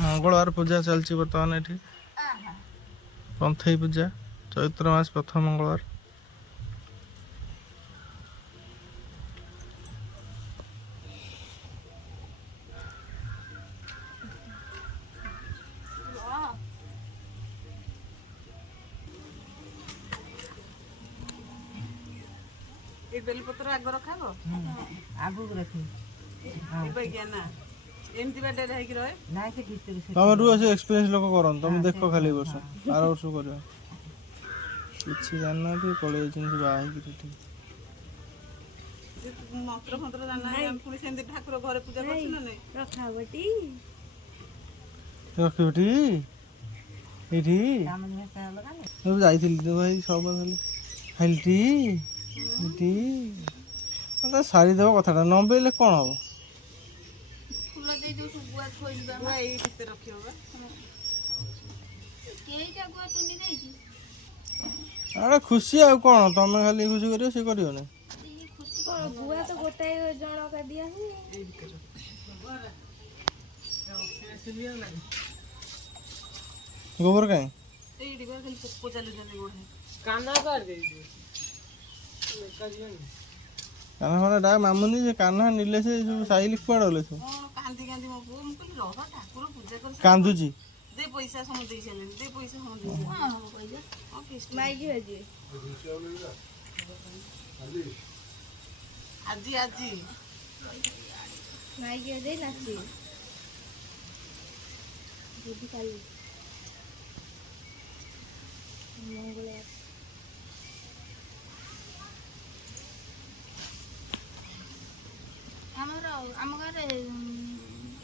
मंगलवार पूजा चलती बर्तमान ये पंथई पूजा चैत्र मास प्रथम मंगलवार। बेलपत्र आग रखाब आगू रखी तुम रुह से एक्सपीरियंस लोक कर तुम देख खाली वर्ष आर वर्ष कर किसी जानना पड़े बाहर मंत्र मंत्र जाना पुणी सेमती ठाकुर घरे पूजा करछ ना नै रखाबटी रखबटी एठी मैं जाइथिल तो भाई सब खाली एठी मतलब सारी देव कथाटा न बेले कौन हम फूल दे जो सुबुआ थोइ दिबा बुआ एई भीतर रखियो बा केइटा गुआ तुनी देइची अरे खुशी आ कौन तमे खाली खुशी करियो से करियो ने गुआ तो गोटाए जण का दिया है गोबर काई एई दिबा खाली पोको चालू जाने गोहे काना कर दे कान्हा वाला डा मामुनी जे कान्हा नीले से जो साइल कुआड होले सब कांदी कांदी मो बो हम कहली रह ठाकुर पूजा कर कांदुजी दे पैसा सम देई छले दे पैसा हम देई हां पैसा हां किस्त माइकी हजी आजी आजी माइकी हजी नाची दीदी काली मंगलवार ଆମର ଆମ ଘରେ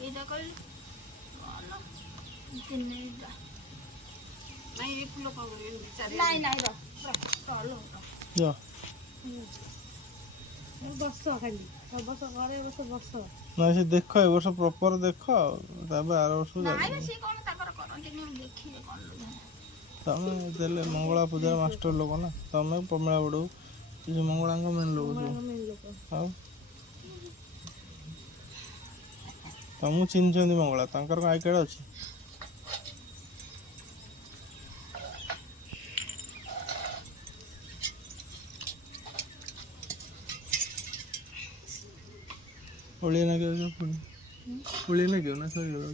ଏଇଟା କହିଲି ଭଲ ତିନିଟା ନାଇଁ ଏ ଫୁଲ କଣ କରିବେ ଚାରି ନାଇଁ ନାଇଁ ରହ यो ବସ ଖାଲି ବସ ଘରେ ବସ ना से देखो ए वर्ष प्रॉपर देखो तबे आर वर्ष जा ନାଇଁ ସେ କଣ ତାଙ୍କର କରନ୍ତିନି ମୁଁ ଦେଖିଲେ କଣ तमे देले मंगला पूजा मास्टर लोग ना तमे प्रमेला बडू जे मंगलांग मेन लोग हां तमु चिन्हचंदी मंगला तांकर आई कार्ड अछि ओली ना क्यों ओली ना क्यों ना सही लगा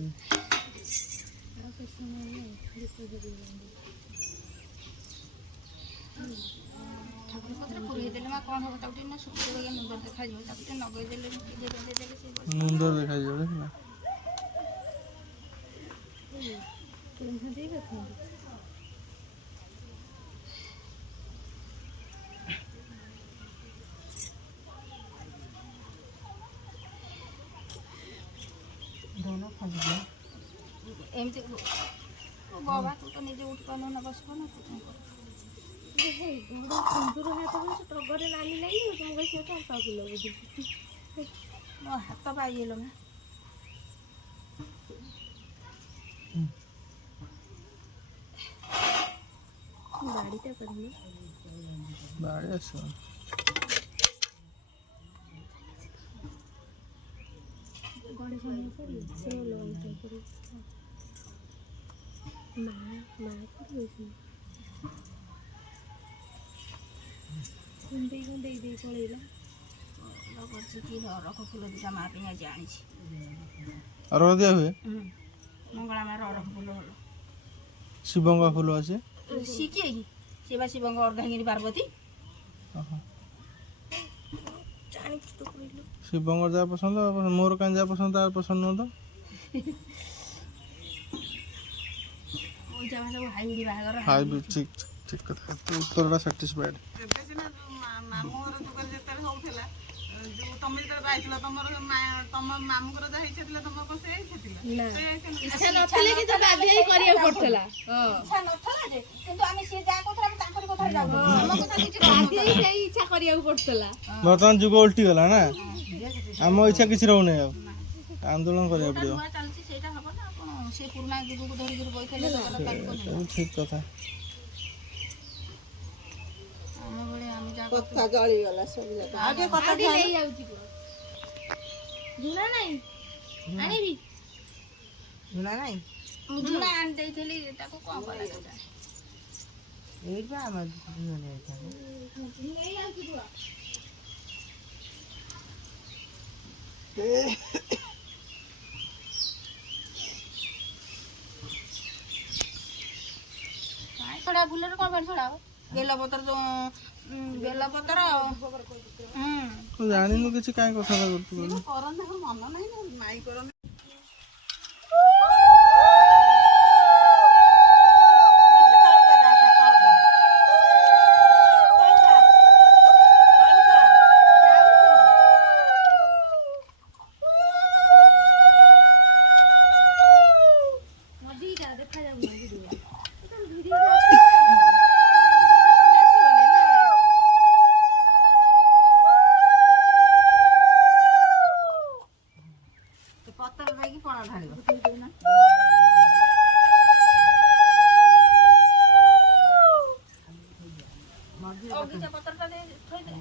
ଠାକୁର ପତ୍ର ପୁରେଇ ଦେଲେ ମା କଣ ହବ ତାକୁ ଟିକେ ନା ସୁନ୍ଦର ବାଗିଆ ମୁଣ୍ଡ ଦେଖାଯିବ ତାକୁ ଟିକେ ନଗେଇ ଦେଲେ ଦେଲେ ସେ मुंदर देखा जाओ ना दोनों खाली है ଏମିତି ବାବା ତୁ ତ ନିଜେ ଉଠି ପାରୁନ ନା ବସି ପାରୁନ ତୁ କଣ କର ବଡ଼ ସୁନ୍ଦର ହାତ ଅଛି ଟଗରେ ନାଲି ଲାଗିବ ତମ ସେ ଚମ୍ପା ଫୁଲ ବୁଝି ମୋ ହାତ ପାଇଗଲ ମା ବାଡ଼ିଟା କରିବି बाड़ी आसो ଗଣେଶ କରି ସେ ଲଙ୍କା କରି ମା କରିଛି କୁଣ୍ଡେଇ ଦେଇ ପଳେଇଲା करछि कि रख फूल दिटा मा पे जानिछि अरवा दिया हुए मंगला मा रख फूल हलो शिवंगा फूल আছে शिके कि शिवा शिवंगा अर्धांगिनी पार्वती जानिछि तो कहिलो शिवंगा जा पसंद मोर कान जा पसंद तार पसंद न तो ओइ जावा सब हाइब्रिड बाहागर हाइब्रिड ठीक ठीक कथा उत्तरटा सैटिस्फाइड मामूर दुकान जेते होउथला जो तमे तो राइतला तमर तम मामूकर जा हिचथिला तम को से हिचथिला इच्छा नथले कि तो बाध्य ही करिया पड़थला इच्छा नथला जे किंतु आमी से जा कोथरा तांकरी कोथरा जाऊ हम कोथा किछ बाध्य ही से इच्छा करिया पड़थला वर्तमान जुग उल्टी गला ना हम इच्छा किछ रहउ नै आंदोलन करिया पड़ियो चलछि सेटा हबो ना कोन से पुरना जुग को धरि धरि बैठले लोकला ठीक कथा कथा जळी गला सब जगह आगे कथा ले जाउछि ଝୁଣା ନାହିଁ ଆଣିବି ଝୁଣା ନାହିଁ ମୁଁ ଝୁଣା ଆଣି ଦେଇଥିଲି ତାକୁ କ'ଣ କଲା କେଜାଣି ଏଇଠି ବା ଆମର ଝୁଣା ଯାଇଥାନ୍ତେ ନେଇ ଆସିବୁ ଛଡ଼ା ଫୁଲରେ କ'ଣ ପାଇଁ ଛଡ଼ା ହବ ବେଲପତ୍ର ବେଲପତ୍ର ଜାଣିନୁ କିଛି କାହିଁ କଥାଟା କରୁଛୁ ବୋଲି କରନ୍ତି ମନ ନାହିଁ ମାଇ କରନ୍ତି ପତ୍ର ଦେଇକି ପଣା ଢାଳିବ ବଗିଚା ପତ୍ରଟା ଦେଇ ଥୋଇଦେଇ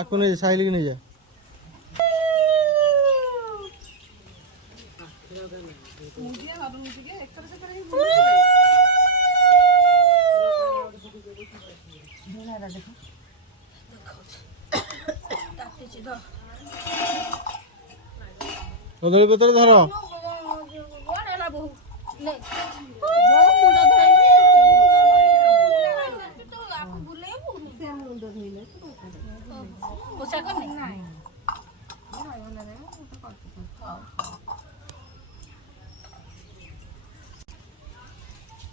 ଆକୁ ନେଇ ସାଇଲିକି ନେଇଯା କଦଳୀ ପତ୍ର ଧର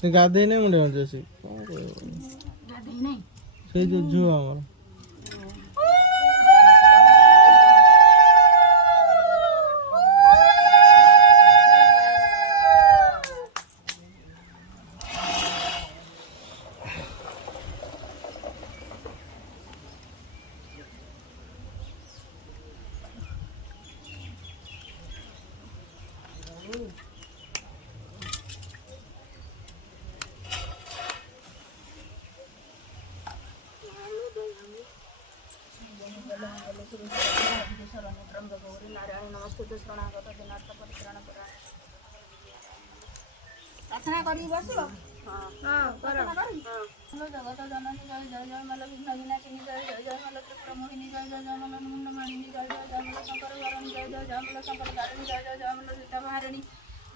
ଗାଧେଇ ନାଇଁ ମୁଣ୍ଡେ ମାରୁଛି ଆସି କ'ଣ କହିବ ସେଇ ଯୋଉ ଝିଅ ଆମର ପ୍ରାର୍ଥନା କରିକି ବସିବ ଜଗତ ଜନନୀ ଜୟ ଜୟ ଜୟ ମଲ ବିଘ୍ନ ବିନାଶିନୀ ଜୟ ଜୟ ଜୟ ମଲ ତ୍ରିପୁର ମୋହିନୀ ଜୟ ଜୟ ଜୟ ମଲ ମୁଣ୍ଡ ମାଳିନୀ ଜୟ ଜୟ ଜୟ ମଲ ଶଙ୍କର ବରଣୀ ଜୟ ଜୟ ଜୟ ମଲ ଶଙ୍କର କାରିଣୀ ଜୟ ଜୟ ଜୟ ମଲ ସୀତା ମହାରିଣୀ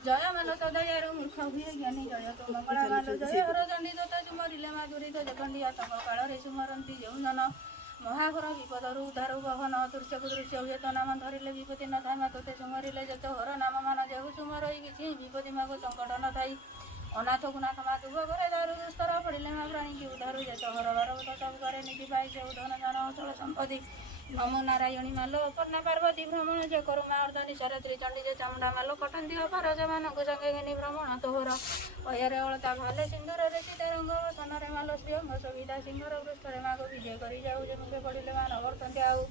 ଜୟ ମଲ ସଦୟାରୁ ମୂର୍ଖ ହୁଏ ଜ୍ଞାନୀ ଜୟ ତୁ ମଙ୍ଗଳା ମାଲ ଜୟ ହର ଚଣ୍ଡୀ ଦତ୍ତ ଚୁମରିଲେ ମାଧୁରୀ ଜଗଣ୍ଡି ଆତଙ୍କ କାଳରେ ସୁମରନ୍ତି ଯେଉଁ ଜନ ମହାଘର ବିପଦରୁ ଉଦ୍ଧାର ବହନ ଦୃଶ୍ୟକୁ ଦୃଶ୍ୟ ହୁଏ ତ ନାମ ଧରିଲେ ବିପତ୍ତି ନଥାଏ ମା ତୋତେ ସୁମରିଲେ ଯେତେ ହର ନାମ ମାନ ଯେହୁ ସୁମର କିଛି ବିପତ୍ତି ମାଗୁ ସଂକଟ ନଥାଇ ଅନାଥକୁ ନାଥ ମା ଦୁଃଖ କରେ ଦାରୁ ଦୁସ୍ତର ପଡ଼ିଲେ ମା ପ୍ରାଣୀକି ଉଦ୍ଧାରୁ ଯେତେ ହର ବାରବତ ସବୁ କରେ ନୀତି ପାଇ ସେ ଉଦ୍ଧନ ଜନ ଅଚଳ ସମ୍ପତ୍ତି ନମୋ ନାରାୟଣୀ ମାଲ ଅପର୍ଣ୍ଣା ପାର୍ବତୀ ଭ୍ରମଣ ଯେ କରୁ ମା ଅର୍ଦ୍ଧନି ଶରତ୍ରୀ ଚଣ୍ଡୀ ଯେ ଚାମୁଣ୍ଡା ମାଲ କଟନ୍ତି ଅପରାଜ ମାନଙ୍କୁ ସଙ୍ଗେ ଘେନି ଭ୍ରମଣ ତୋହର ଅୟରେ ଅଳତା ଭାଲେ ସିନ୍ଦୁରରେ ସୀତାରଙ୍ଗ ସନରେ ମାଲ ଶ୍ରୀଅଙ୍ଗ ସବିତା ସିଂହର ପୃଷ୍ଠରେ ମାଗ ବିଜୟ କରି ଯାଉ ଯେ ମୁଖେ ପଡ଼ିଲେ ମା ନବର୍ତ୍ତନ୍ତି ଆଉ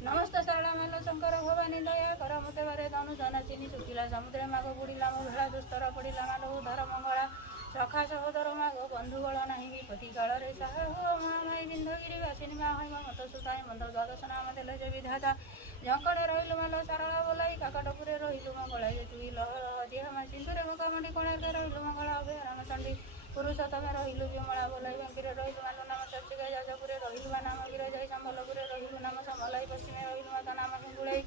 ନମସ୍ତ ଶାରଳା ମାଲ ଶଙ୍କର ଭବାନୀ ଦୟା କର ମତେ ବାରେ ଧନୁ ଜନ ଚିନି ଶୁଖିଲା ସମୁଦ୍ର ମାଗ ବୁଡ଼ିଲା ମୋ ଭେଳା ଦୁସ୍ତର ପଡ଼ିଲା ମାଲ ଉଦ୍ଧାର ମଙ୍ଗଳା ସଖା ସହୋଦର ମାଗ ବନ୍ଧୁଗଳ ନାହିଁ ବିପତ୍ତି କାଳରେ ସାହା ହୁଅ ମହାମାଇ ବିନ୍ଧଗିରି ବାସିନୀ ମା ହଇ ମତ ସୁତାଇ ମନ୍ଦ ଦ୍ୱାଦଶ ନାମ ଦେଲେ ଯେ ବିଧାତା ଜଙ୍କଡ଼େ ରହିଲୁ ମାଲ ସାରଳା ବୋଲାଇ କାକଟପୁରେ ରହିଲୁ ମଙ୍ଗଳା ଯେ ତୁଇ ଲହ ଲହ ଦିହା ମା ସିନ୍ଧୁରେ ମୁଖାମଣ୍ଡି କୋଣାର୍କେ ରହିଲୁ ମଙ୍ଗଳା ଅଭୟାରଣ ଚଣ୍ଡୀ ପୁରୁଷୋତ୍ତମେ ରହିଲୁ ବିମଳା ବୋଲାଇ ବାଙ୍କିରେ ରହିଲୁ ମାଲ ନାମ ଚର୍ଚ୍ଚିକା ଯାଜପୁରେ ରହିଲୁ ମା ନାମ ବିରଜାଇ ସମ୍ବଲପୁରେ ରହିଲୁ ନାମ ସମଲାଇ ପଶ୍ଚିମେ ରହିଲୁ ମାତା ନାମ ହିଙ୍ଗୁଳାଇ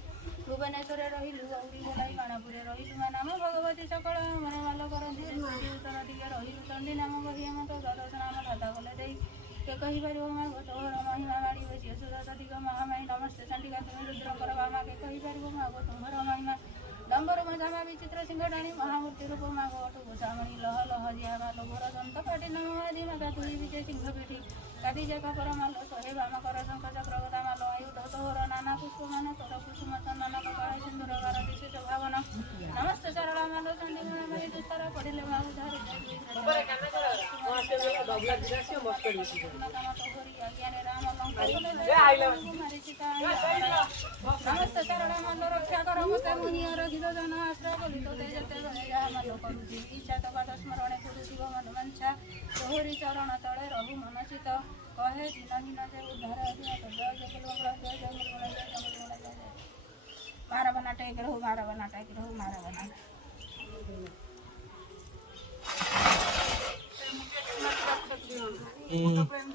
ଭୁବନେଶ୍ୱରରେ ରହିଲୁ ଗୌରୀ ବୋଲାଇ ବାଣପୁରେ ରହିଲୁ ମା ନାମ ଭଗବତୀ ସକଳ ମନ ମାଲ କରନ୍ତି ଉତ୍ତର ଦିକେ ରହିଲୁ ଚଣ୍ଡୀ ନାମ ବହିଆ ମତ ଦ୍ୱାଦଶ ନାମ ଦାଦା ଗଲେ ଦେଇ କେ କହିପାରିବ ମା ତୋହର ମହିମା ମାଡ଼ି ବସି ସୁଦଶ ଦିଗ ମହାମାଇ ନମସ୍ତେ ଚଣ୍ଡିକା ତୁମେ ରୁଦ୍ରଙ୍କର ବାମା କେ କହିପାରିବ ମା ଗो ତୁମର ମହିମା ଡମ୍ବର ମଜାମା ବିଚିତ୍ର ସିଂହଟାଣୀ ମହାମୂର୍ତ୍ତି ରୂପ ମା ଗୋଟୁ ଗୋସାମଣି ଲହ ଲହ ଜିଆ ମାଲ ଘୋର ଦନ୍ତ କାଟି ନମାଦି ମାତା ତୁଳି ବିଜୟ ସିଂହ ପିଠି କାଦି ଯେ ଖପର ମାଲ ଶହେ ବାମ କର ଶଙ୍ଖ ଚକ୍ରଗଦା ମାଲ ଆୟୁଧ ତୋହର ନାନା ପୁଷ୍ପମାନ ତୋର କୁସୁମ ଚନ୍ଦନ କପାଳ ସିନ୍ଦୁର ବାର ବିଶେଷ ଭାବନ ନମସ୍ତେ ସାରଳା ମାଲ ଚଣ୍ଡୀ ମହାମାଇ ଦୁସ୍ତର ପଡ଼ିଲେ ମା ଉଦ୍ଧାର ନମସ୍ତେ ସାରଳା ମାଲ ରକ୍ଷା କର ମତେ ମୁନିଅର ଧୀର ଜନ ଆଶ୍ରୟ ବୋଲି ତୋତେ ଯେତେ ଯାହା ମାଲ କରୁଛି ଇଚ୍ଛା ତ ବାଟ तोरी चरण तले रहु मनचित कहे दिन दिन जय उद्धार अधिया तो जय जंगल मंगल जय जंगल मंगल जय जंगल मंगल जय जय मारा बना टेक रहु मारा बना टेक रहु मारा बना मुझे